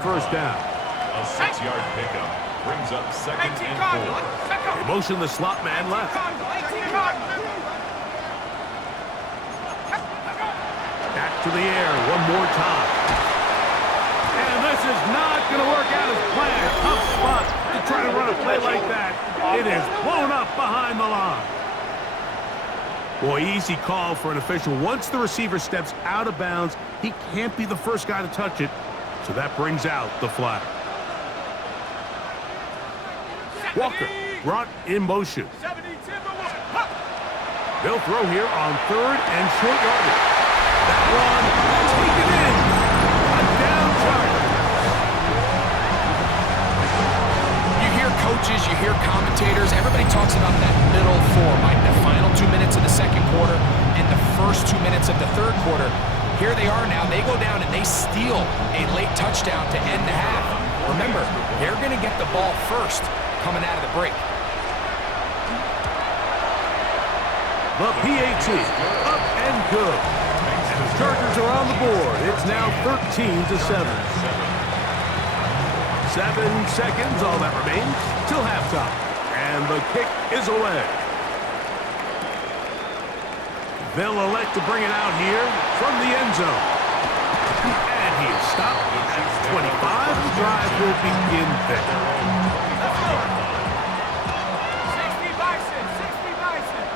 First down. A 6-yard pickup brings up 2nd and 4. They motion the slot man left. Back to the air one more time. And this is not going to work out as planned. Tough spot to try to run a play like that. It is blown up behind the line. Boy, easy call for an official. Once the receiver steps out of bounds, he can't be the first guy to touch it. So that brings out the flag. Walker brought in motion. They'll throw here on 3rd and short yardage. That one taken in. A down Chargers. You hear coaches, you hear commentators. Everybody talks about that middle four, like the final 2 minutes of the second quarter and the first 2 minutes of the third quarter. Here they are now. They go down and they steal a late touchdown to end the half. Remember, they're going to get the ball first coming out of the break. The PAT, up and good. And the Chargers are on the board. It's now 13-7. 7 seconds, all that remains, till halftime. And the kick is away. They'll elect to bring it out here from the end zone. And he is stopped at 25. The drive will begin there. 60 Bison, 60 Bison.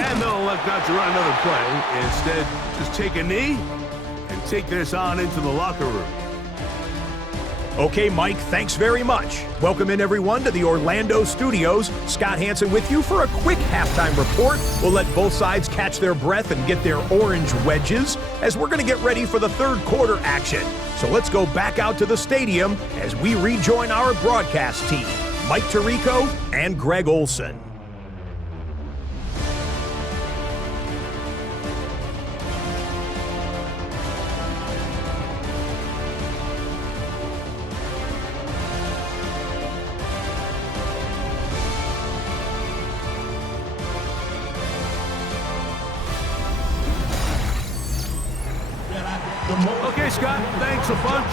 And they'll elect not to run another play. Instead, just take a knee and take this on into the locker room. Okay, Mike, thanks very much. Welcome in, everyone, to the Orlando studios. Scott Hansen with you for a quick halftime report. We'll let both sides catch their breath and get their orange wedges as we're going to get ready for the third quarter action. So let's go back out to the stadium as we rejoin our broadcast team, Mike Tirico and Greg Olson. Okay, Scott, thanks a bunch.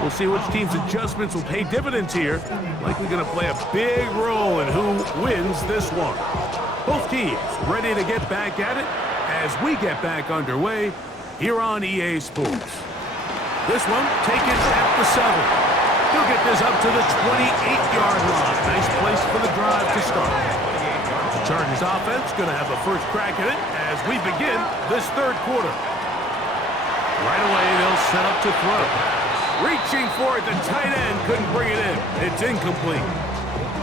We'll see which team's adjustments will pay dividends here. Likely going to play a big role in who wins this one. Both teams ready to get back at it as we get back underway here on EA Sports. This one taken at the 7. He'll get this up to the 28-yard line. Nice place for the drive to start. The Chargers offense going to have a first crack at it as we begin this third quarter. Right away, they'll set up to throw. Reaching for it, the tight end couldn't bring it in. It's incomplete.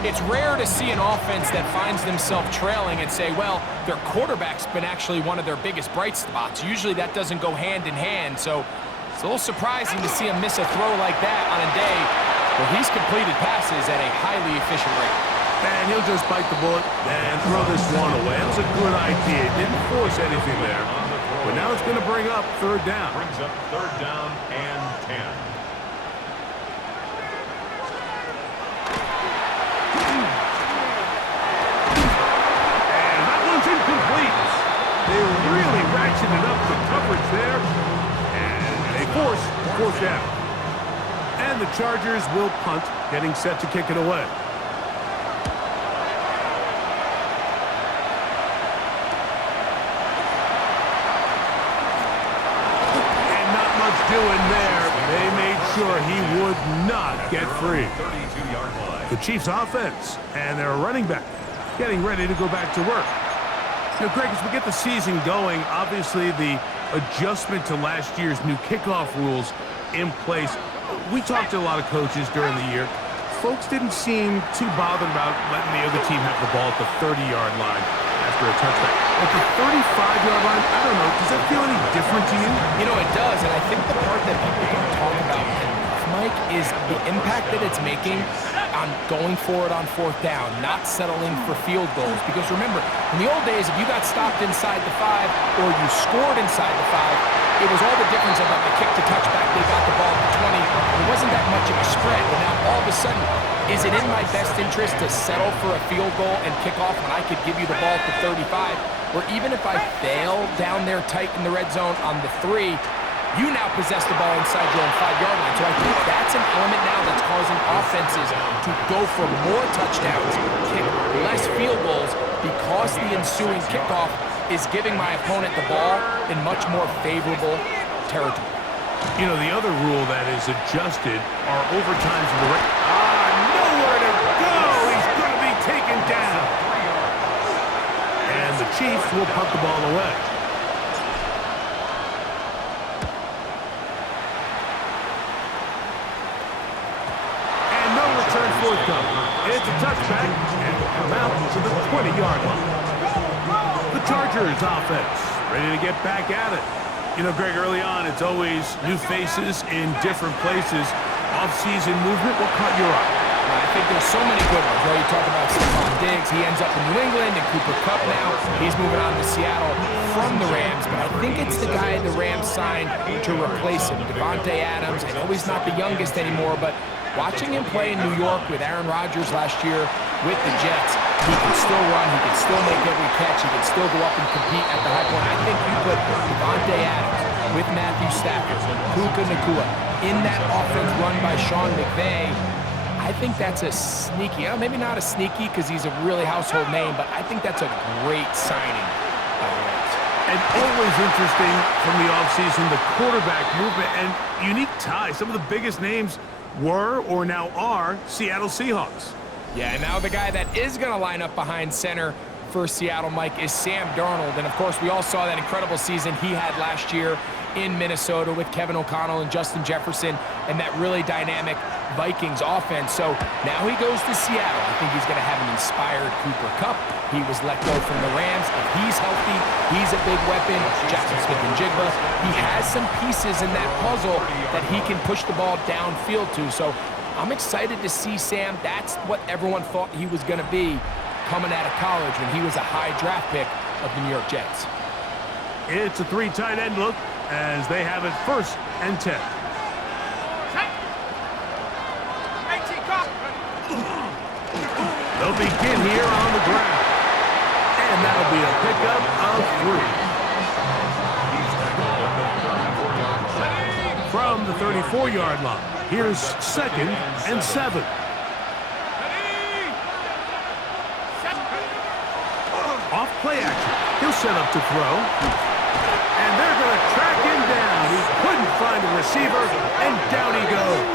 It's rare to see an offense that finds themselves trailing and say, well, their quarterback's been actually one of their biggest bright spots. Usually that doesn't go hand in hand, so it's a little surprising to see him miss a throw like that on a day where he's completed passes at a highly efficient rate. And he'll just bite the bullet and throw this one away. That was a good idea. Didn't force anything there. But now it's going to bring up third down. Brings up 3rd down and 10. And that one's incomplete. They really ratcheted up the coverage there. And they force fourth down. And the Chargers will punt, getting set to kick it away. Doing there, they made sure he would not get free. 32-yard line. The Chiefs offense and their running back getting ready to go back to work. Now, Greg, as we get the season going, obviously the adjustment to last year's new kickoff rules in place. We talked to a lot of coaches during the year. Folks didn't seem too bothered about letting the other team have the ball at the 30-yard line after a touchback. At the 35-yard line, I don't know, does that feel any different to you? You know, it does, and I think the part that people don't talk about, Mike, is the impact that it's making on going forward on fourth down, not settling for field goals. Because remember, in the old days, if you got stopped inside the 5 or you scored inside the 5, it was all the difference about the kick to touchback. They got the ball at the 20. It wasn't that much of a spread. But now all of a sudden, is it in my best interest to settle for a field goal and kick off when I could give you the ball at the 35? Or even if I fail down there tight in the red zone on the 3, you now possess the ball inside your own 5-yard line. So I think that's an element now that's causing offenses to go for more touchdowns, kick less field goals, because the ensuing kickoff is giving my opponent the ball in much more favorable territory. You know, the other rule that is adjusted are overtimes in the red. Nowhere to go! He's going to be taken down. And the Chiefs will punt the ball away. And no return forthcoming. It's a touchback, and we'll come out to the 20-yard line. The Chargers offense ready to get back at it. You know, Greg, early on, it's always new faces in different places. Off-season movement, what caught your eye? I think there's so many good ones. Right? You talk about Stephon Diggs. He ends up in New England, and Cooper Kupp now. He's moving on to Seattle from the Rams. But I think it's the guy the Rams signed to replace him, Davante Adams. I know he's not the youngest anymore, but watching him play in New York with Aaron Rodgers last year with the Jets, he can still run, he can still make every catch, he can still go up and compete at the high point. I think you put Davante Adams with Matthew Stafford, Puka Nacua, in that offense run by Sean McVay. I think that's a sneaky, maybe not a sneaky because he's a really household name, but I think that's a great signing by the Rams. And always interesting from the offseason, the quarterback movement and unique ties. Some of the biggest names were or now are Seattle Seahawks. Yeah, and now the guy that is going to line up behind center for Seattle, Mike, is Sam Darnold. And, of course, we all saw that incredible season he had last year in Minnesota with Kevin O'Connell and Justin Jefferson and that really dynamic Vikings offense. So now he goes to Seattle. I think he's going to have an inspired Cooper Kupp. He was let go from the Rams. If he's healthy, he's a big weapon. Jackson Smith-Njigba. He has some pieces in that puzzle that he can push the ball downfield to. So I'm excited to see Sam. That's what everyone thought he was going to be coming out of college when he was a high draft pick of the New York Jets. It's a 3 tight end look as they have it 1st and 10. They'll begin here on the ground. And that'll be a pickup of 3. From the 34-yard line, here's 2nd and 7. Off play action. He'll set up to throw. And they're going to track him down. He couldn't find a receiver, and down he goes.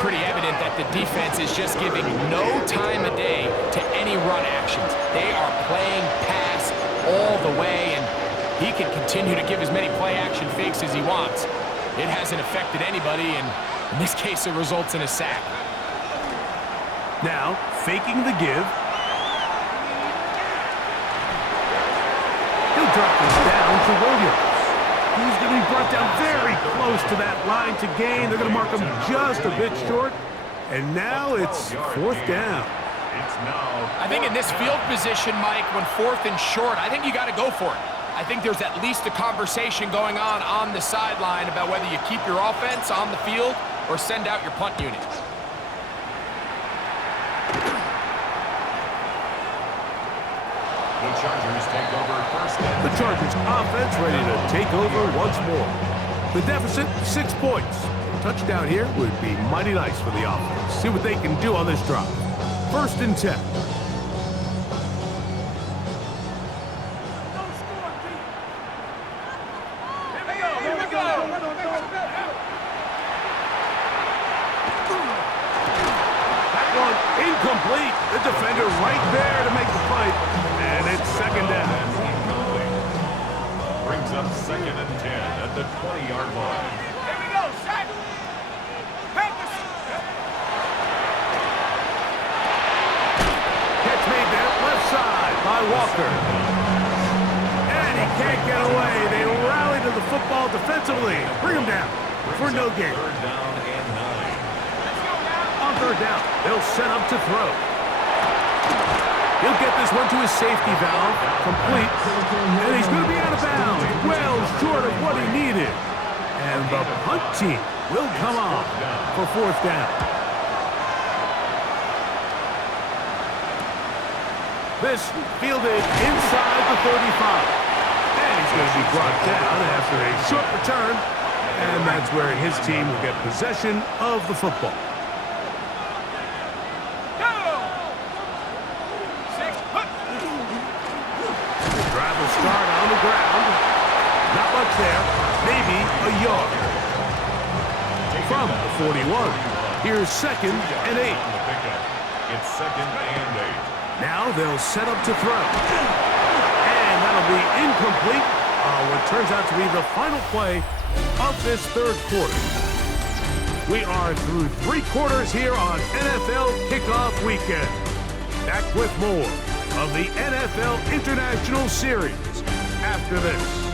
Pretty evident that the defense is just giving no time of day to any run actions. They are playing pass all the way, and he can continue to give as many play-action fakes as he wants. It hasn't affected anybody, and in this case, it results in a sack. Now, faking the give. He'll drop this down to Williams. He's going to be brought down very close to that line to gain. They're going to mark him just a bit short. And now it's 4th down. I think in this field position, Mike, when 4th and short, I think you got to go for it. I think there's at least a conversation going on the sideline about whether you keep your offense on the field or send out your punt unit. The Chargers take over 1st and The Chargers offense ready to take over once more. The deficit, 6 points. A touchdown here would be mighty nice for the offense. See what they can do on this drive. 1st and 10. Incomplete. The defender right there to make the fight. And it's 2nd down. brings up 2nd and 10 at the 20-yard line. Here we go, set. Catch made there, left side by Walker. And he can't get away. They rally to the football defensively. Bring him down for no gain. 3rd down and 9. On 3rd down, they'll set up to throw. He'll get this one to his safety valve, complete, and he's going to be out of bounds, well short of what he needed. And the punt team will come on for 4th down. This fielded inside the 35. And he's It's going to be brought down after a short return, and that's where his team will get possession of the football. The drive will start on the ground. Not much there, maybe a yard. From the 41, here's 2nd and 8. It's 2nd and 8. Now they'll set up to throw. And that'll be incomplete on what turns out to be the final play of this third quarter. We are through 3 quarters here on NFL Kickoff Weekend. Back with more of the NFL International Series after this.